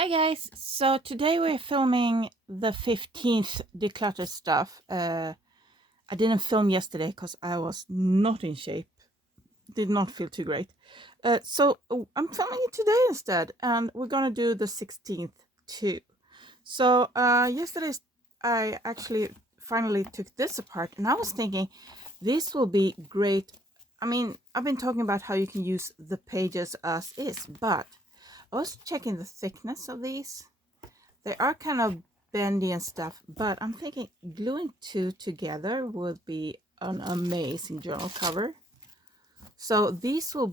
Hi guys, so today we're filming the 15th declutter stuff. I didn't film yesterday because I was not in shape, did not feel too great. So I'm filming it today instead, and we're gonna do the 16th too. So yesterday I actually finally took this apart, and I was thinking this will be great. I mean, I've been talking about how you can use the pages as is, but I was checking the thickness of these. They are kind of bendy and stuff, but I'm thinking gluing two together would be an amazing journal cover. So these are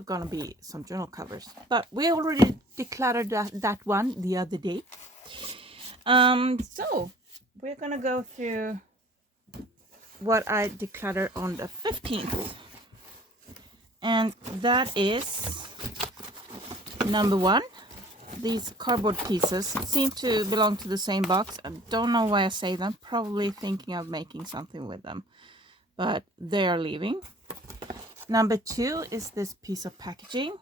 gonna be some journal covers, but we already decluttered that one the other day. So we're gonna go through what I decluttered on the 15th, and that is number one. These cardboard pieces seem to belong to the same box. I don't know why I say them. Probably thinking of making something with them, but they are leaving. Number two is this piece of packaging,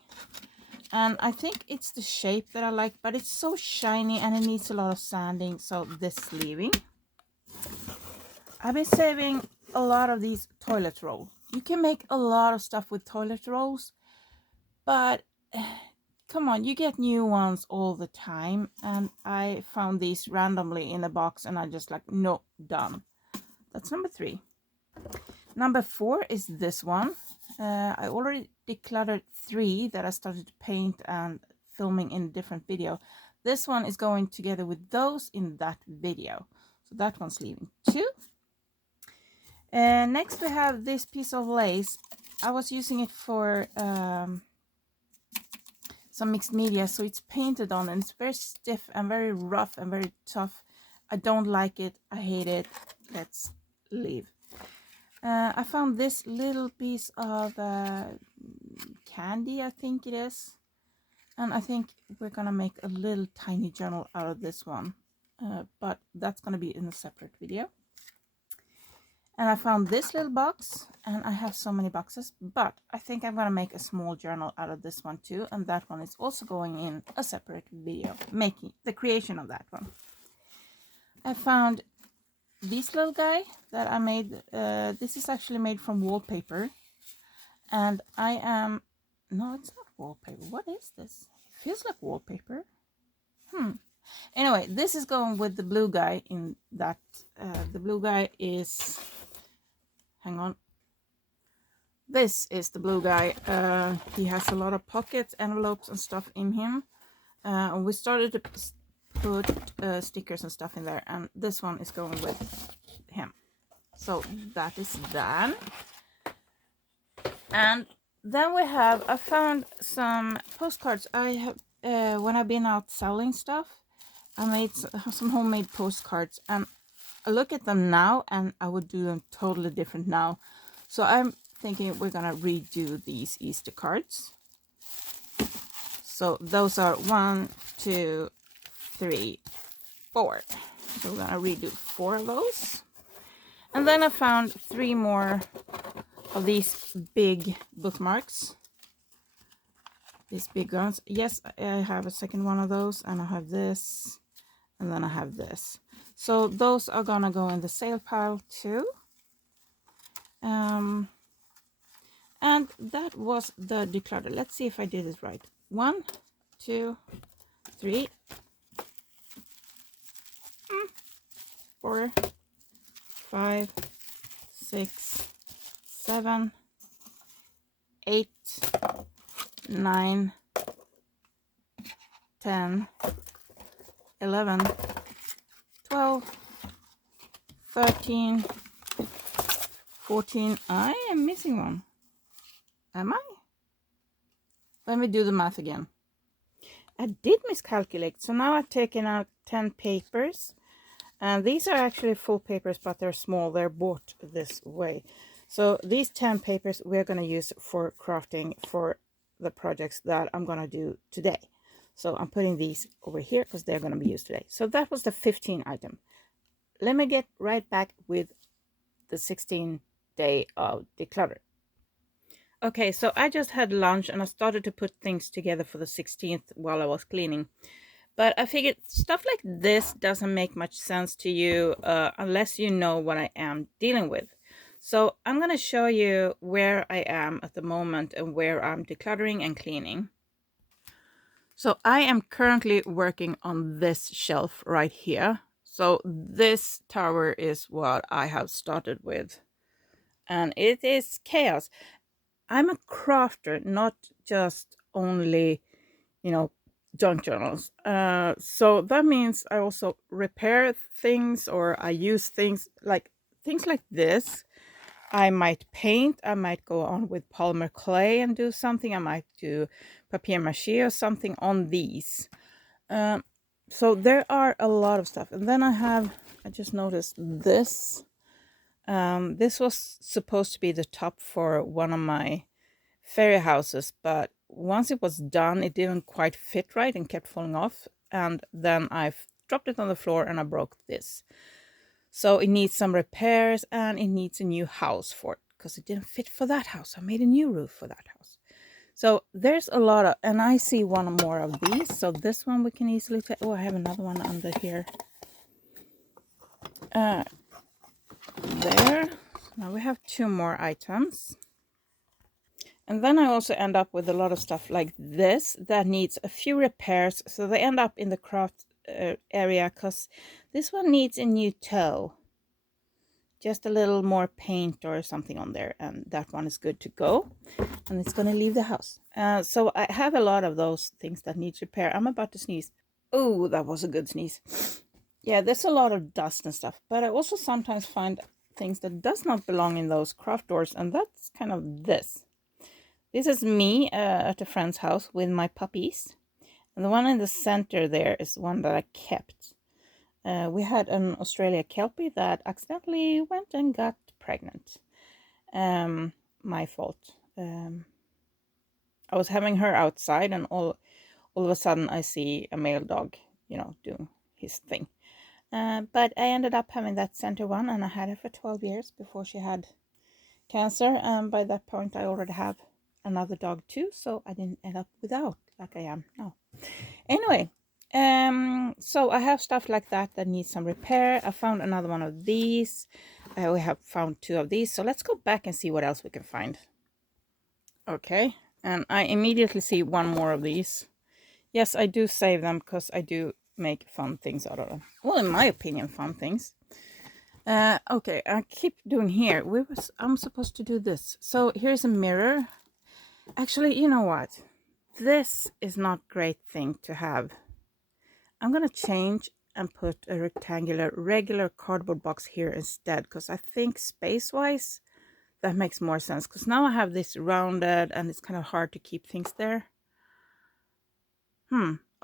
and I think it's the shape that I like, but it's so shiny and it needs a lot of sanding, so this is leaving. I've been saving a lot of these toilet rolls. You can make a lot of stuff with toilet rolls, but come on, you get new ones all the time, and I found these randomly in a box and I just like, no, done. That's number three. Number four is this one. I already decluttered three that I started to paint and filming in a different video. This one is going together with those in that video, so that one's leaving too. Next we have this piece of lace. I was using it for some mixed media, so it's painted on and it's very stiff and very rough and very tough. I don't like it. I hate it. Let's leave. I found this little piece of candy, I think it is, and I think we're gonna make a little tiny journal out of this one, but that's gonna be in a separate video. And I found this little box, and I have so many boxes, but I think I'm gonna make a small journal out of this one too, and that one is also going in a separate video, making the creation of that one. I found this little guy that I made. This is actually made from wallpaper, and no, it's not wallpaper. What is this? It feels like wallpaper. Anyway, this is going with the blue guy in that. The blue guy is, hang on. This is the blue guy. He has a lot of pockets, envelopes and stuff in him. And we started to put stickers and stuff in there, and this one is going with him. So that is done. And then I found some postcards. I have, when I've been out selling stuff, I made some homemade postcards, and I look at them now and I would do them totally different now. So I'm thinking we're gonna redo these Easter cards. So those are 1, 2, 3, 4. So we're gonna redo 4 of those. And then I found 3 more of these big bookmarks. These big ones. Yes, I have a second one of those, and I have this, and then I have this. So those are gonna go in the sale pile too. And that was the declutter. Let's see if I did it right. 1, 2, 3, 4, 5, 6, 7, 8, 9, 10, 11, 12, 13, 14. I am missing one. Am I? Let me do the math again. I did miscalculate. So now I've taken out 10 papers. And these are actually full papers, but they're small. They're bought this way. So these 10 papers we're going to use for crafting for the projects that I'm going to do today. So I'm putting these over here because they're going to be used today. So that was the 15 item. Let me get right back with the 16th day of declutter. Okay, so I just had lunch and I started to put things together for the 16th while I was cleaning. But I figured stuff like this doesn't make much sense to you unless you know what I am dealing with. So I'm going to show you where I am at the moment and where I'm decluttering and cleaning. So I am currently working on this shelf right here. So this tower is what I have started with. And it is chaos. I'm a crafter, not just only, you know, junk journals. So that means I also repair things, or I use things like this. I might paint, I might go on with polymer clay and do something. I might do papier mache or something on these. So there are a lot of stuff. And then I just noticed this. This was supposed to be the top for one of my fairy houses, but once it was done, it didn't quite fit right and kept falling off. And then I've dropped it on the floor and I broke this. So it needs some repairs and it needs a new house for it because it didn't fit for that house. I made a new roof for that house. So there's a lot of, and I see one more of these. So this one we can easily take. Oh, I have another one under here. There. Now we have 2 more items. And then I also end up with a lot of stuff like this that needs a few repairs. So they end up in the craft area because this one needs a new toe. Just a little more paint or something on there. And that one is good to go. And it's going to leave the house. So I have a lot of those things that need repair. I'm about to sneeze. Oh, that was a good sneeze. Yeah, there's a lot of dust and stuff. But I also sometimes find things that does not belong in those craft doors. And that's kind of this. This is me at a friend's house with my puppies. And the one in the center there is one that I kept. We had an Australia Kelpie that accidentally went and got pregnant. My fault. I was having her outside and all of a sudden I see a male dog, doing his thing. But I ended up having that center one and I had her for 12 years before she had cancer. And by that point I already have another dog too, so I didn't end up without like I am now. Anyway, so I have stuff like that needs some repair. I found another one of these. We have found 2 of these, so let's go back and see what else we can find. Okay, and I immediately see one more of these. Yes, I do save them because I do make fun things out of them. Well, in my opinion, fun things. Okay, I keep doing here. I'm supposed to do this. So here's a mirror. Actually, you know what? This is not a great thing to have. I'm going to change and put a rectangular, regular cardboard box here instead. Because I think space-wise, that makes more sense. Because now I have this rounded and it's kind of hard to keep things there.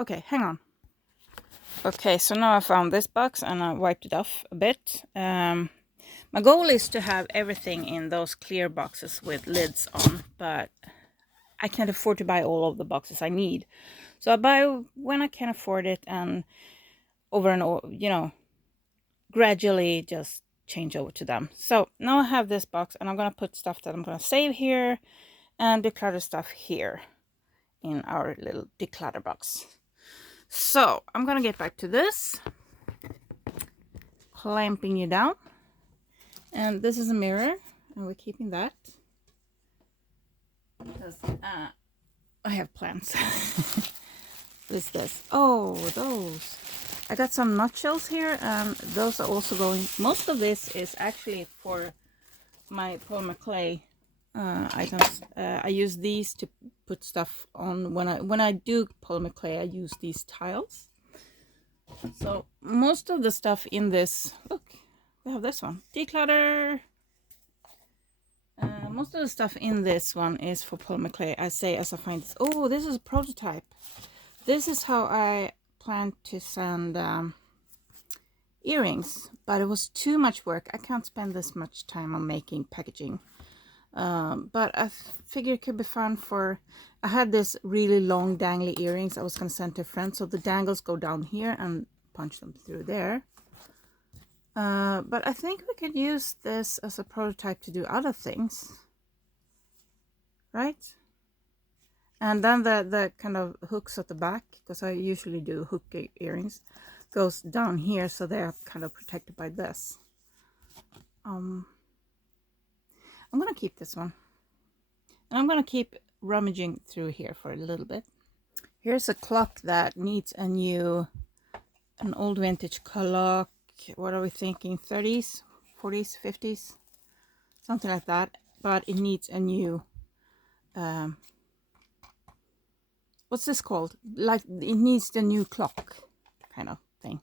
Okay, hang on. Okay, so now I found this box and I wiped it off a bit. My goal is to have everything in those clear boxes with lids on. But I can't afford to buy all of the boxes I need. So I buy when I can afford it and over and over, gradually just change over to them. So now I have this box and I'm going to put stuff that I'm going to save here and declutter stuff here in our little declutter box. So I'm going to get back to this. Clamping you down. And this is a mirror and we're keeping that. Because I have plans. What is this? Oh, those. I got some nutshells here and those are also going. Most of this is actually for my polymer clay items. I use these to put stuff on when I do polymer clay. I use these tiles. So most of the stuff in this, look, we have this one, declutter. Most of the stuff in this one is for polymer clay. I say as I find this. Oh, this is a prototype. This is how I plan to send earrings, but it was too much work. I can't spend this much time on making packaging. But I figured it could be fun I had this really long dangly earrings I was going to send to a friend. So the dangles go down here and punch them through there. But I think we could use this as a prototype to do other things. right? And then the kind of hooks at the back, because I usually do hook earrings, goes down here, so they're kind of protected by this. I'm gonna keep this one, and I'm gonna keep rummaging through here for a little bit. Here's a clock that needs a new, an old vintage clock. What are we thinking? 30s, 40s, 50s, something like that. But it needs a new, what's this called? Like, it needs the new clock kind of thing.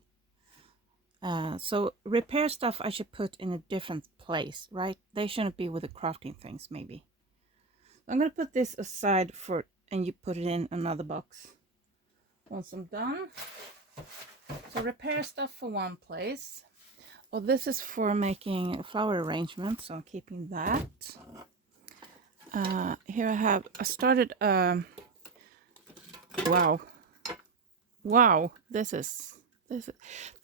So repair stuff I should put in a different place, right? They shouldn't be with the crafting things, maybe. I'm gonna put this aside for, and you put it in another box once I'm done. So repair stuff for one place. Oh, this is for making flower arrangements, so I'm keeping that. Here I started, wow, this is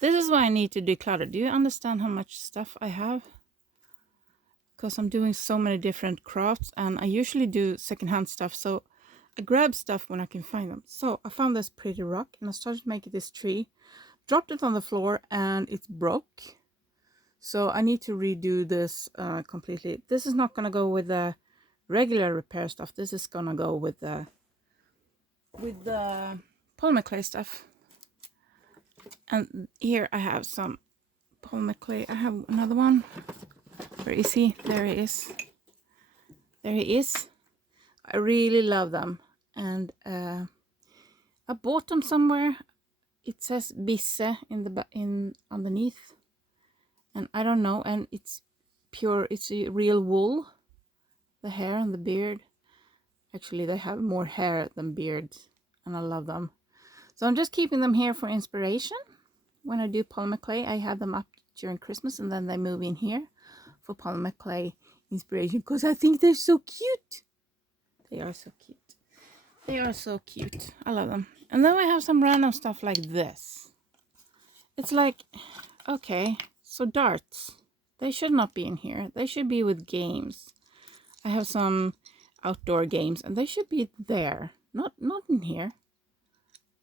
why I need to declutter. Do you understand how much stuff I have? Because I'm doing so many different crafts, and I usually do secondhand stuff, so I grab stuff when I can find them. So I found this pretty rock, and I started making this tree, dropped it on the floor, and it's broke. So I need to redo this completely. This is not gonna go with the regular repair stuff. This is gonna go with the polymer clay stuff. And here I have some polymer clay. I have another one. Where is he? There he is. There he is. I really love them, and I bought them somewhere. It says Bisse in underneath, and I don't know. And it's pure. It's a real wool. The hair and the beard. Actually, they have more hair than beard, and I love them. So I'm just keeping them here for inspiration. When I do polymer clay, I have them up during Christmas, and then they move in here for polymer clay inspiration, because I think they're so cute. They are so cute. They are so cute. I love them. And then we have some random stuff like this. It's like, okay, so darts. They should not be in here. They should be with games. I have some outdoor games, and they should be there. Not in here.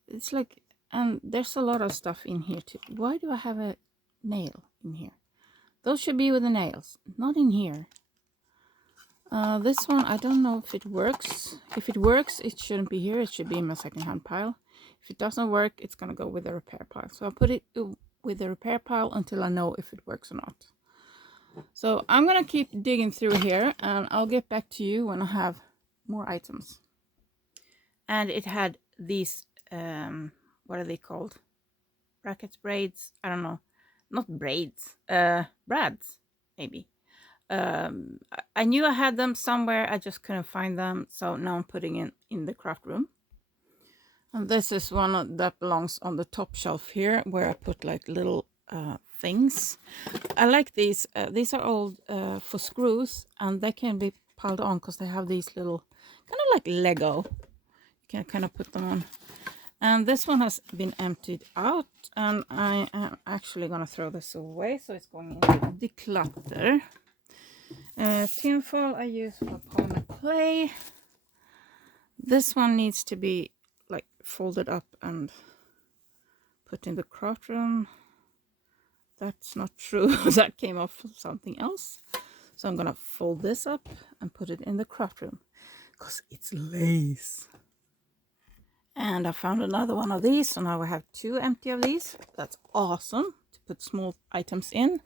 It's like, and there's a lot of stuff in here too. Why do I have a nail in here? Those should be with the nails, not in here. This one, I don't know if it works. If it works, it shouldn't be here. It should be in my secondhand pile. If it doesn't work, it's gonna go with the repair pile. So I'll put it with the repair pile until I know if it works or not. So I'm gonna keep digging through here, and I'll get back to you when I have more items. And it had these, what are they called? Brackets, braids? I don't know. Not braids. Brads, maybe. I knew I had them somewhere, I just couldn't find them, so now I'm putting it in the craft room. And this is one that belongs on the top shelf here, where I put like little things. I like these. These are all for screws, and they can be piled on because they have these little, kind of like Lego. You can kind of put them on. And this one has been emptied out, and I am actually gonna throw this away, so it's going into declutter. Tinfoil I use for polymer clay. This one needs to be like folded up and put in the craft room. That's not true. That came off something else. So I'm gonna fold this up and put it in the craft room because it's lace. And I found another one of these, so now I have 2 empty of these. That's awesome to put small items in.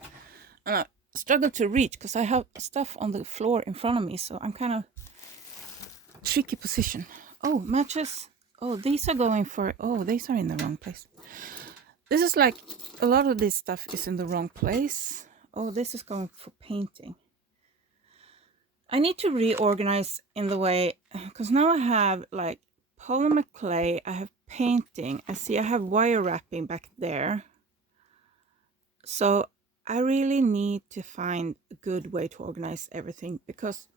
And I struggle to reach because I have stuff on the floor in front of me, so I'm kind of tricky position. Oh, matches. Oh, these are going for, oh, these are in the wrong place. This is like, a lot of this stuff is in the wrong place. Oh, this is going for painting. I need to reorganize in the way, because now I have like polymer clay, I have painting, I see I have wire wrapping back there. So I really need to find a good way to organize everything, because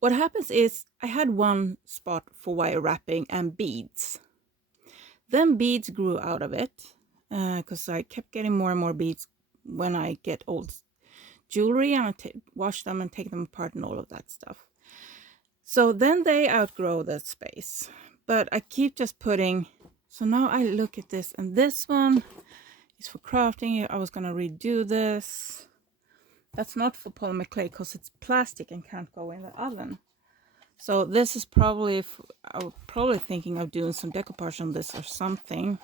what happens is I had one spot for wire wrapping and beads. Then beads grew out of it because I kept getting more and more beads when I get old jewelry, and I wash them and take them apart and all of that stuff. So then they outgrow that space, but I keep just putting. So now I look at this, and this one is for crafting. I was gonna redo this. That's not for polymer clay because it's plastic and can't go in the oven. So this is probably, I was probably thinking of doing some decoupage on this or something.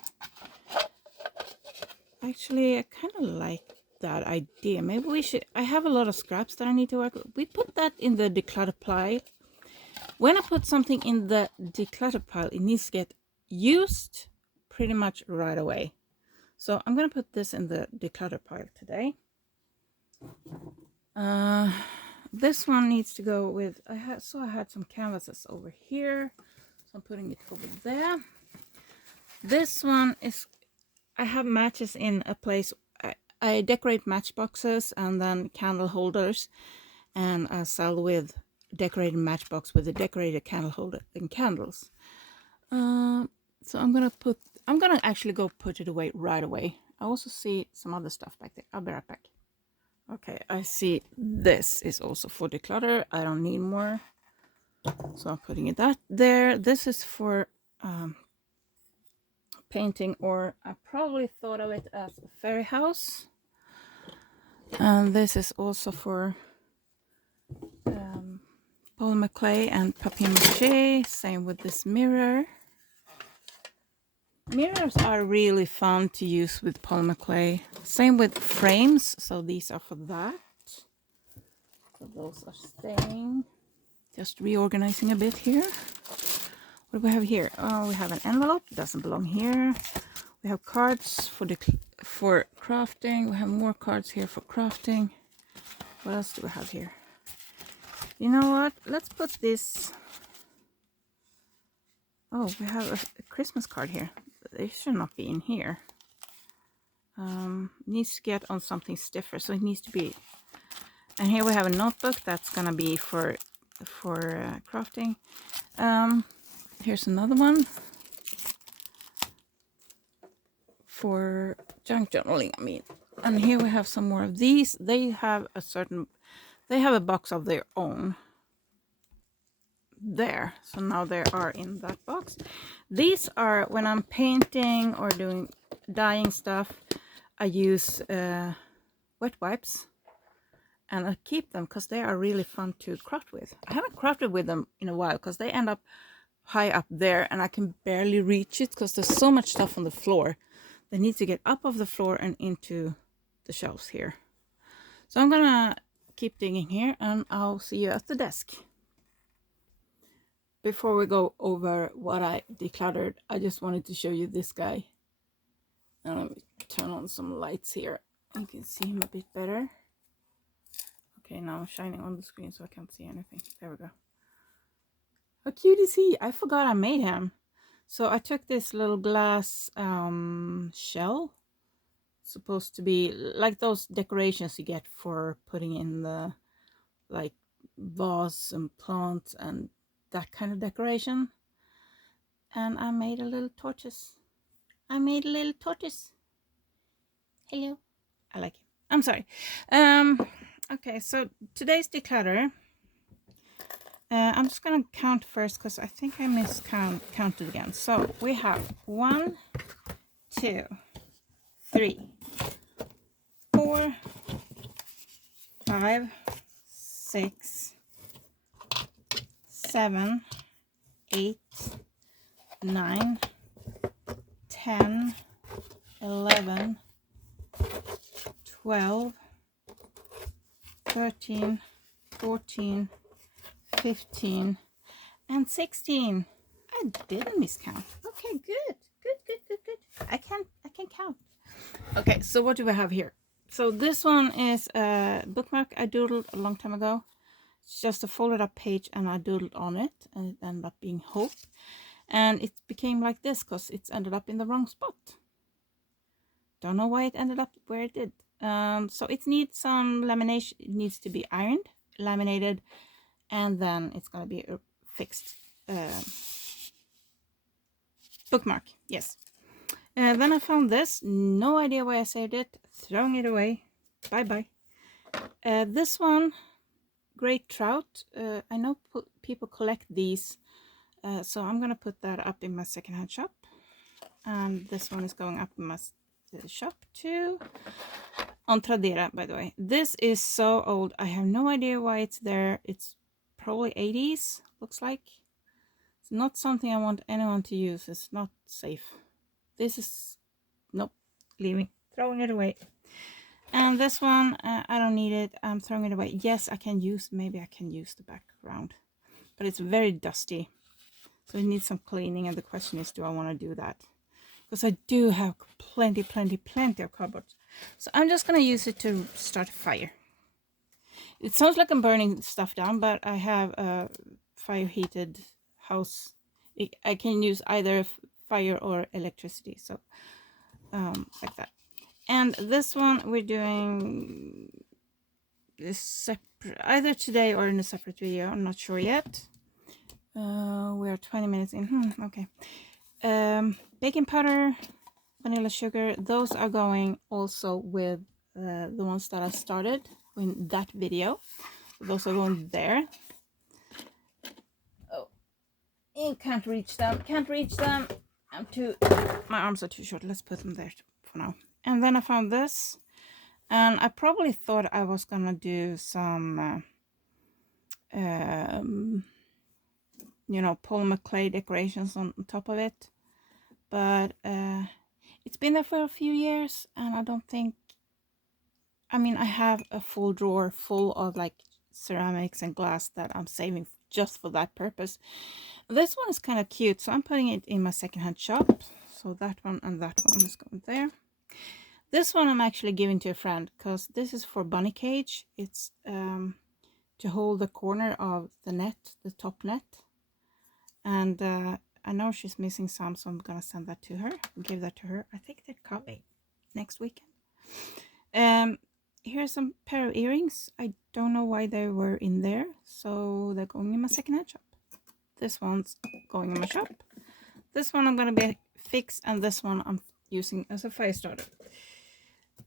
Actually, I kind of like that idea. Maybe we should, I have a lot of scraps that I need to work with. We put that in the declutter pile. When I put something in the declutter pile, it needs to get used pretty much right away. So I'm going to put this in the declutter pile today. This one needs to go with, I had some canvases over here, so I'm putting it over there. This one is, I have matches in a place. I decorate matchboxes and then candle holders, and I sell with decorated matchbox with a decorated candle holder and candles. So I'm gonna actually go put it away right away. I also see some other stuff back there. I'll be right back. Okay, I see this is also for declutter. I don't need more, so I'm putting it that there. This is for painting, or I probably thought of it as a fairy house. And this is also for polymer clay and papier-mâché. Same with this mirror. Mirrors are really fun to use with polymer clay. Same with frames, so these are for that. So those are staying. Just reorganizing a bit here. What do we have here? Oh, we have an envelope. Doesn't belong here. We have cards for crafting. We have more cards here for crafting. What else do we have here? You know what? Let's put this. Oh, we have a Christmas card here. They should not be in here. Needs to get on something stiffer, so it needs to be. And here we have a notebook that's gonna be for crafting. Here's another one for junk journaling. I mean, and here we have some more of these. They have a box of their own. There, so now they are in that box. These are when I'm painting or doing dyeing stuff, I use wet wipes, and I keep them because they are really fun to craft with. I haven't crafted with them in a while because they end up high up there and I can barely reach it because there's so much stuff on the floor. They need to get up off the floor and into the shelves here. So I'm gonna keep digging here, and I'll see you at the desk. Before we go over what I decluttered, I just wanted to show you this guy. And let me turn on some lights here. You can see him a bit better. Okay, now I'm shining on the screen so I can't see anything. There we go. How cute is he? I forgot I made him. So I took this little glass shell. It's supposed to be like those decorations you get for putting in the like vase and plants and that kind of decoration. And I made a little tortoise. Hello. I like it. I'm sorry. Okay, so today's declutter. I'm just gonna count first because I think I counted again. So we have 1, 2, 3, 4, 5, 6, 7, 8, 9, 10, 11, 12, 13, 14, 15, and 16. I didn't miscount. Okay, good. I can count. Okay, so what do we have here? So this one is a bookmark I doodled a long time ago. It's just a folded up page and I doodled on it, and it ended up being Hope. And it became like this because it's ended up in the wrong spot. Don't know why it ended up where it did. So it needs some lamination. It needs to be ironed, laminated, and then it's going to be a fixed bookmark. Yes. Then I found this. No idea why I saved it. Throwing it away. Bye bye. This one great trout. I know people collect these, so I'm gonna put that up in my secondhand shop. And this one is going up in my shop too. On Tradera, by the way. This is so old. I have no idea why it's there. It's probably 80s, looks like. It's not something I want anyone to use. It's not safe. This is... nope. Leaving. Throwing it away. And this one, I don't need it. I'm throwing it away. Yes, I can use... maybe I can use the background. But it's very dusty. So it needs some cleaning. And the question is, do I want to do that? Because I do have plenty of cardboard. So I'm just going to use it to start a fire. It sounds like I'm burning stuff down, but I have a fire heated house. I can use either fire or electricity. So like that. And this one we're doing this separate, either today or in a separate video. I'm not sure yet. We're 20 minutes in. Okay. Baking powder, vanilla sugar, those are going also with the ones that I started in that video. Those are going there. Oh, you can't reach them. My arms are too short. Let's put them there for now. And then I found this, and I probably thought I was gonna do some you know, polymer clay decorations on top of it, but it's been there for a few years, and I don't think... I mean, I have a full drawer full of like ceramics and glass that I'm saving just for that purpose. This one is kind of cute, so I'm putting it in my secondhand shop. So that one and that one is going there. This one I'm actually giving to a friend because this is for bunny cage. It's to hold the corner of the net, the top net. And I know she's missing some, so I'm gonna send that to her. Give that to her. I think they're coming next weekend. Here's some pair of earrings. I don't know why they were in there, so they're going in my secondhand shop. This one's going in my shop. This one I'm gonna be fix, and this one I'm using as a fire starter.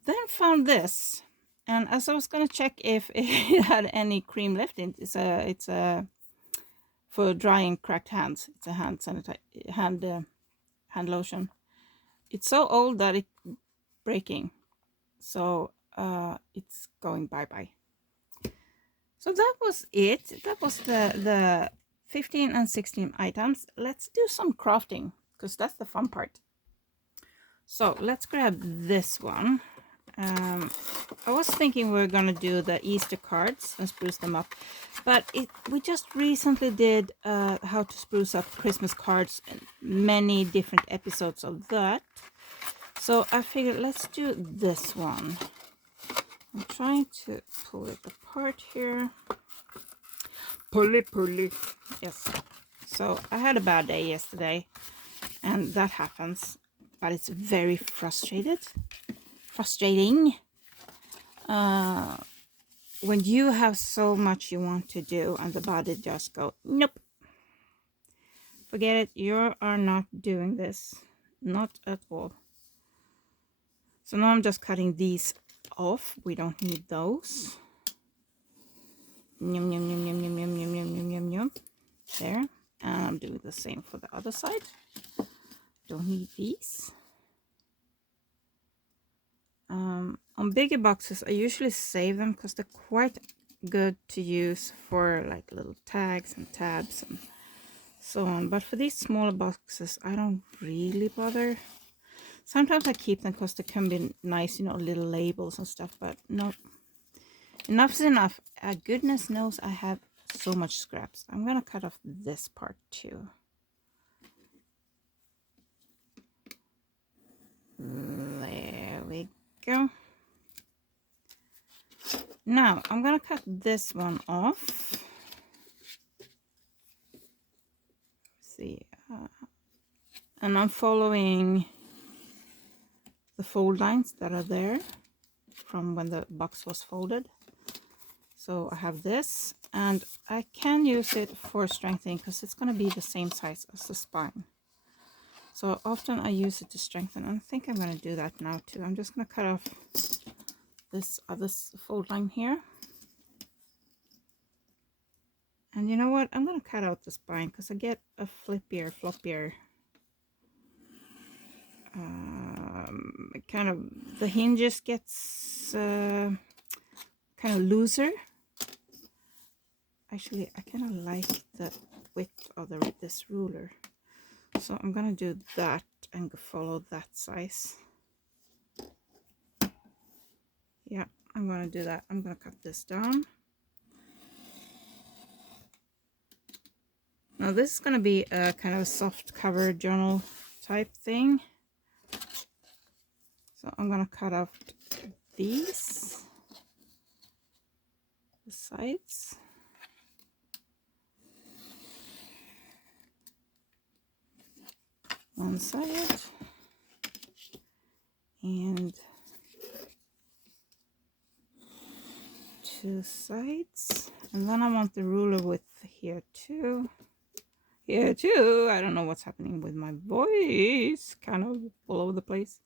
Then found this, and as I was gonna check if it had any cream left in it, it's a for drying cracked hands. It's a hand lotion. It's so old that it's breaking, so it's going bye-bye. So that was it. That was the 15 and 16 items. Let's do some crafting, because that's the fun part. So let's grab this one. I was thinking we were gonna do the Easter cards and spruce them up, but we just recently did how to spruce up Christmas cards, and many different episodes of that. So I figured let's do this one. I'm trying to pull it apart here. Pull. Yes. So I had a bad day yesterday, and that happens, but it's very frustrating when you have so much you want to do and the body just go, nope, forget it, you are not doing this, not at all. So now I'm just cutting these off. We don't need those. Yum, yum, yum, yum, yum, yum, yum, yum, yum, yum, yum. There. And I'm doing the same for the other side. Don't need these. On bigger boxes, I usually save them because they're quite good to use for like little tags and tabs and so on. But for these smaller boxes, I don't really bother. Sometimes I keep them because they can be nice, you know, little labels and stuff, but no. Enough is enough. Goodness knows I have so much scraps. I'm gonna cut off this part too. There we go. Now I'm gonna cut this one off. Let's see, and I'm following the fold lines that are there from when the box was folded. So I have this, and I can use it for strengthening because it's going to be the same size as the spine. So often I use it to strengthen, and I think I'm going to do that now too. I'm just going to cut off this fold line here. And you know what? I'm going to cut out the spine because I get a floppier. Kind of, the hinges gets kind of looser. Actually, I kind of like the width of this ruler. So I'm going to do that and follow that size. Yeah, I'm going to do that. I'm going to cut this down. Now this is going to be a kind of soft cover journal type thing. So I'm going to cut off these, the sides. One side. And two sides. And then I want the ruler width here too. Here too. I don't know what's happening with my voice. Kind of all over the place.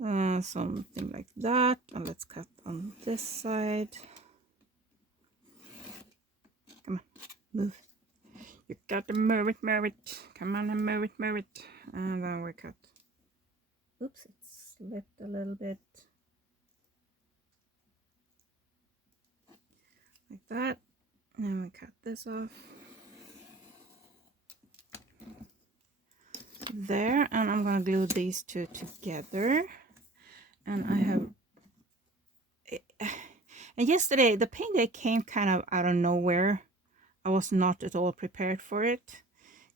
Something like that. And let's cut on this side. Come on, move. You got to move it. Come on and move it. And then we cut. Oops, it slipped a little bit. Like that. And then we cut this off. There, and I'm gonna glue these two together. And I have, and yesterday the paint day came kind of out of nowhere. I was not at all prepared for it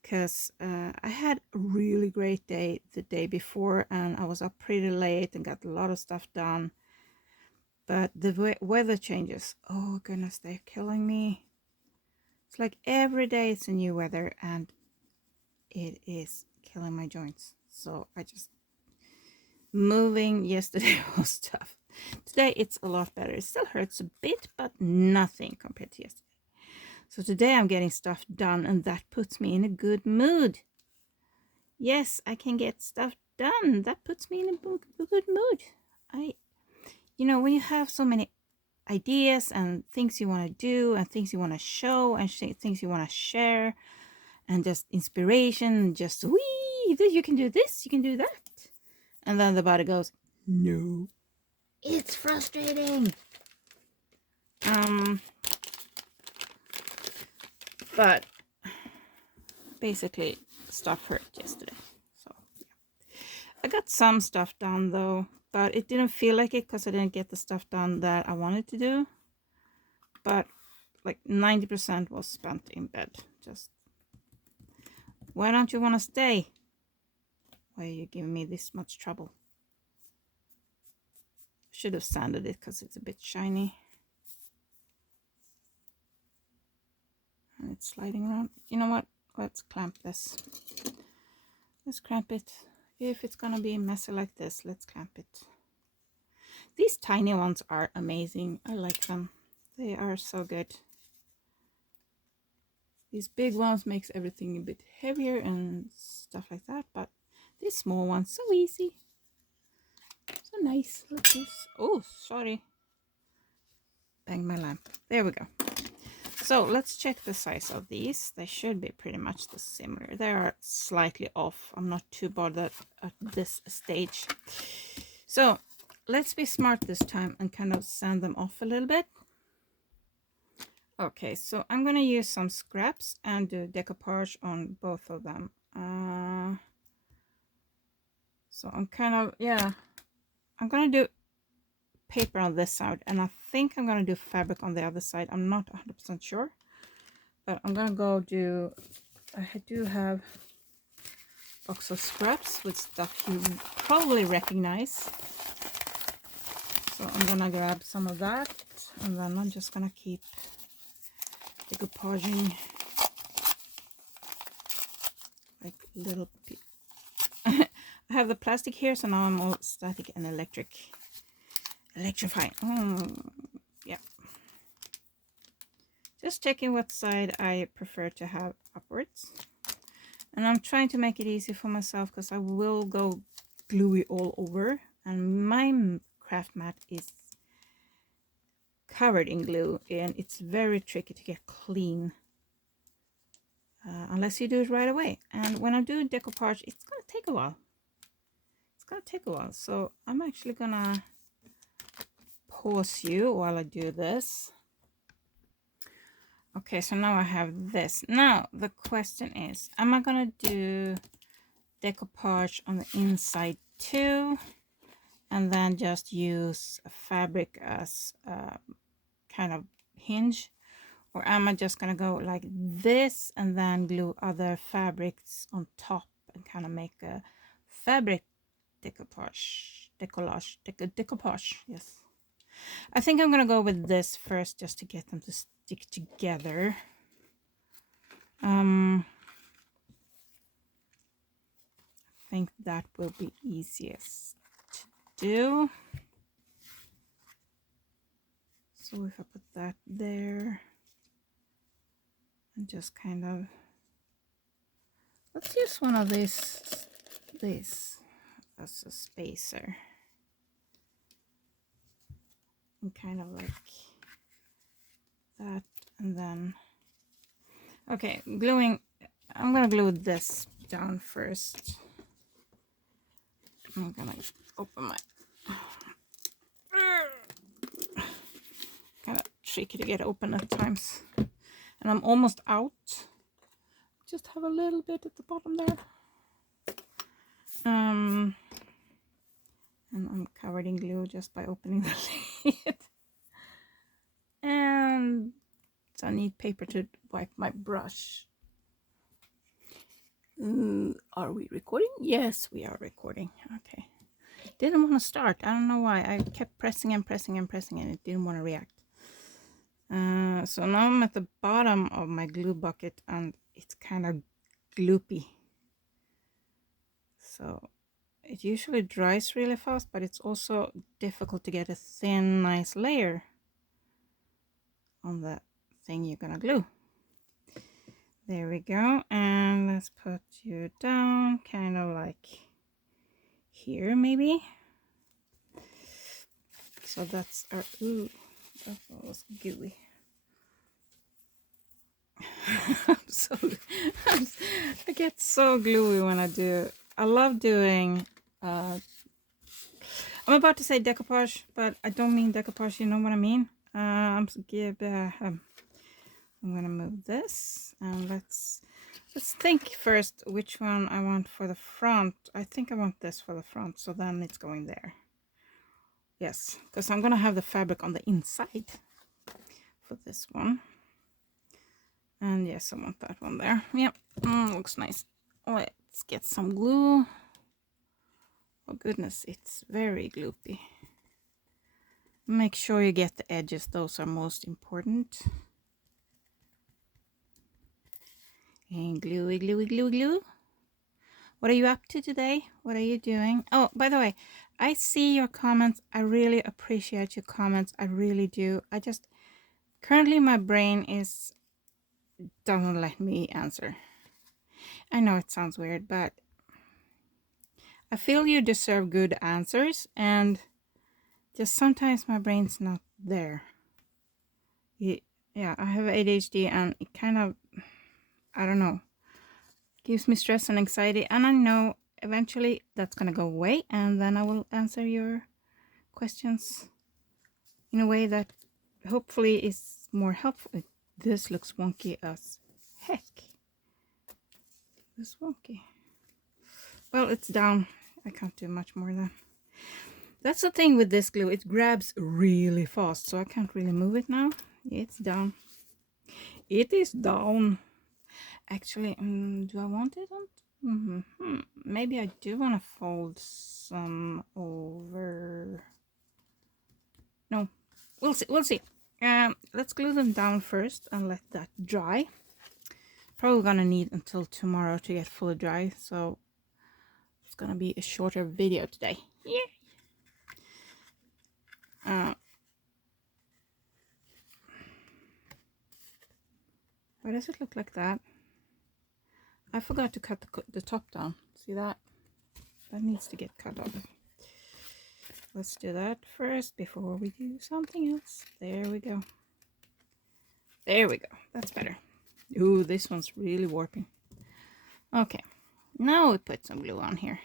because I had a really great day the day before, and I was up pretty late and got a lot of stuff done. But the weather changes, oh goodness, they're killing me. It's like every day it's a new weather, and it is killing my joints. So I just, moving yesterday was tough. Today it's a lot better. It still hurts a bit, but nothing compared to yesterday. So today I'm getting stuff done, and that puts me in a good mood. Yes, I can get stuff done. That puts me in a good mood. You know, when you have so many ideas and things you want to do and things you want to show and things you want to share and just inspiration, just wee, you can do this, you can do that. And then the body goes, no. It's frustrating. But basically stuff hurt yesterday. So yeah. I got some stuff done though, but it didn't feel like it because I didn't get the stuff done that I wanted to do. But like 90% was spent in bed. Just, why don't you want to stay? Why are you giving me this much trouble? Should have sanded it because it's a bit shiny. And it's sliding around. You know what? Let's clamp this. Let's clamp it. If it's gonna be messy like this, let's clamp it. These tiny ones are amazing. I like them. They are so good. These big ones makes everything a bit heavier and stuff like that, but these small ones, so easy. So nice. Look at this. Oh, sorry. Bang my lamp. There we go. So let's check the size of these. They should be pretty much the similar. They are slightly off. I'm not too bothered at this stage. So let's be smart this time and kind of sand them off a little bit. Okay, so I'm going to use some scraps and do decoupage on both of them. So I'm kind of, yeah, I'm going to do paper on this side, and I think I'm going to do fabric on the other side. I'm not 100% sure, but I'm going to go do, I do have a box of scraps with stuff you probably recognize. So I'm going to grab some of that, and then I'm just going to keep decoupaging like little I have the plastic here, so now I'm all static and electrifying. Yeah, just checking what side I prefer to have upwards, and I'm trying to make it easy for myself because I will go gluey all over, and my craft mat is covered in glue and it's very tricky to get clean. unless you do it right away. And when I'm doing decoupage, it's gonna take a while. It's gonna take a while. So I'm actually gonna pause you while I do this. Okay, so now I have this. Now the question is, am I gonna do decoupage on the inside too, and then just use a fabric as a kind of hinge? Or am I just gonna go like this and then glue other fabrics on top and kind of make a fabric decoupage? Decoupage, yes. I think I'm gonna go with this first just to get them to stick together. I think that will be easiest to do. So if I put that there and just kind of, let's use one of these as a spacer. And kind of like that, and then, okay, gluing, I'm gonna glue this down first. I'm gonna open my, kind of tricky to get open at times, and I'm almost out. Just have a little bit at the bottom there. And I'm covered in glue just by opening the lid. And so I need paper to wipe my brush. Are we recording? Yes, we are recording. Okay. Didn't want to start. I don't know why. I kept pressing and pressing and pressing and it didn't want to react. So now I'm at the bottom of my glue bucket and it's kind of gloopy. So it usually dries really fast, but it's also difficult to get a thin, nice layer on the thing you're gonna glue. There we go. And let's put you down kind of like here maybe. So that's our, ooh, that was gooey. I get so gluey when I do. I love doing, I'm about to say decoupage, but I don't mean decoupage, you know what I mean? I'm gonna move this, and let's think first which one I want for the front. I think I want this for the front, so then it's going there. Yes, because I'm gonna have the fabric on the inside for this one. And yes, I want that one there. Yep, looks nice. Let's get some glue. Oh goodness, it's very gloopy. Make sure you get the edges, those are most important. And gluey, gluey, glue, glue. What are you up to today? What are you doing? Oh, by the way, I see your comments. I really appreciate your comments. I really do. I just, currently my brain doesn't let me answer. I know it sounds weird, but I feel you deserve good answers, and just sometimes my brain's not there. Yeah, I have ADHD, and it kind of, I don't know, gives me stress and anxiety, and I know eventually that's gonna go away, and then I will answer your questions in a way that hopefully is more helpful. This looks wonky as heck. It's wonky. Well, it's down. I can't do much more than. That's the thing with this glue. It grabs really fast, so I can't really move it now. It's down. It is down. Actually, do I want it on? Maybe I do want to fold some over. No, we'll see. We'll see. Let's glue them down first and let that dry. Probably gonna need until tomorrow to get fully dry, so it's gonna be a shorter video today. Yeah. Why does it look like that? I forgot to cut the top down. See that? That needs to get cut off. Let's do that first before we do something else. There we go. There we go. That's better. Ooh, this one's really warping. Okay, now we put some glue on here.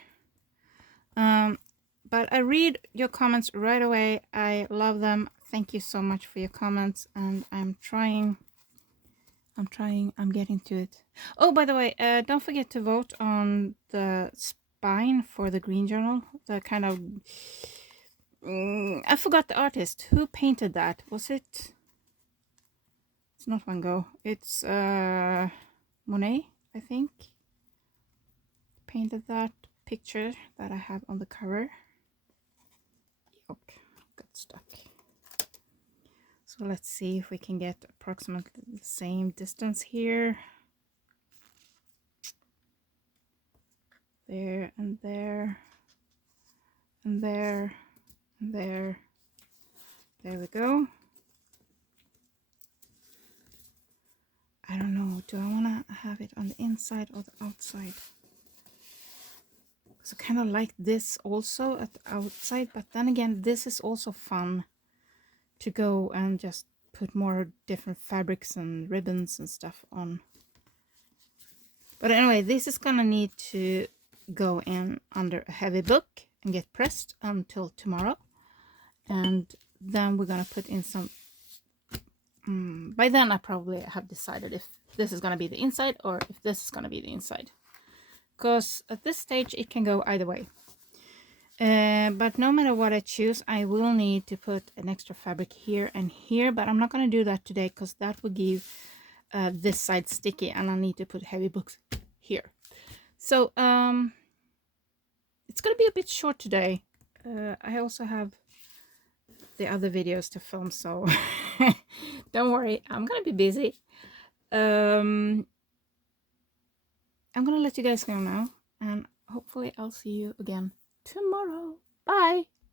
But I read your comments right away. I love them. Thank you so much for your comments, and I'm getting to it. Oh, by the way, don't forget to vote on the spine for the green journal. The kind of I forgot the artist who painted that. Was it? It's not Van Gogh. It's Monet, I think. Painted that picture that I have on the cover. Okay, got stuck. So let's see if we can get approximately the same distance here. There and there and there and there. There we go. I don't know, do I want to have it on the inside or the outside? So kind of like this also at the outside, but then again, this is also fun to go and just put more different fabrics and ribbons and stuff on. But anyway, this is gonna need to go in under a heavy book and get pressed until tomorrow. And then we're gonna put in some, by then I probably have decided if this is gonna be the inside or if this is gonna be the inside. Because at this stage it can go either way. But no matter what I choose, I will need to put an extra fabric here and here, but I'm not going to do that today because that will give this side sticky, and I need to put heavy books here. So it's going to be a bit short today. I also have the other videos to film, so don't worry, I'm going to be busy. I'm going to let you guys go now, and hopefully I'll see you again tomorrow. Bye!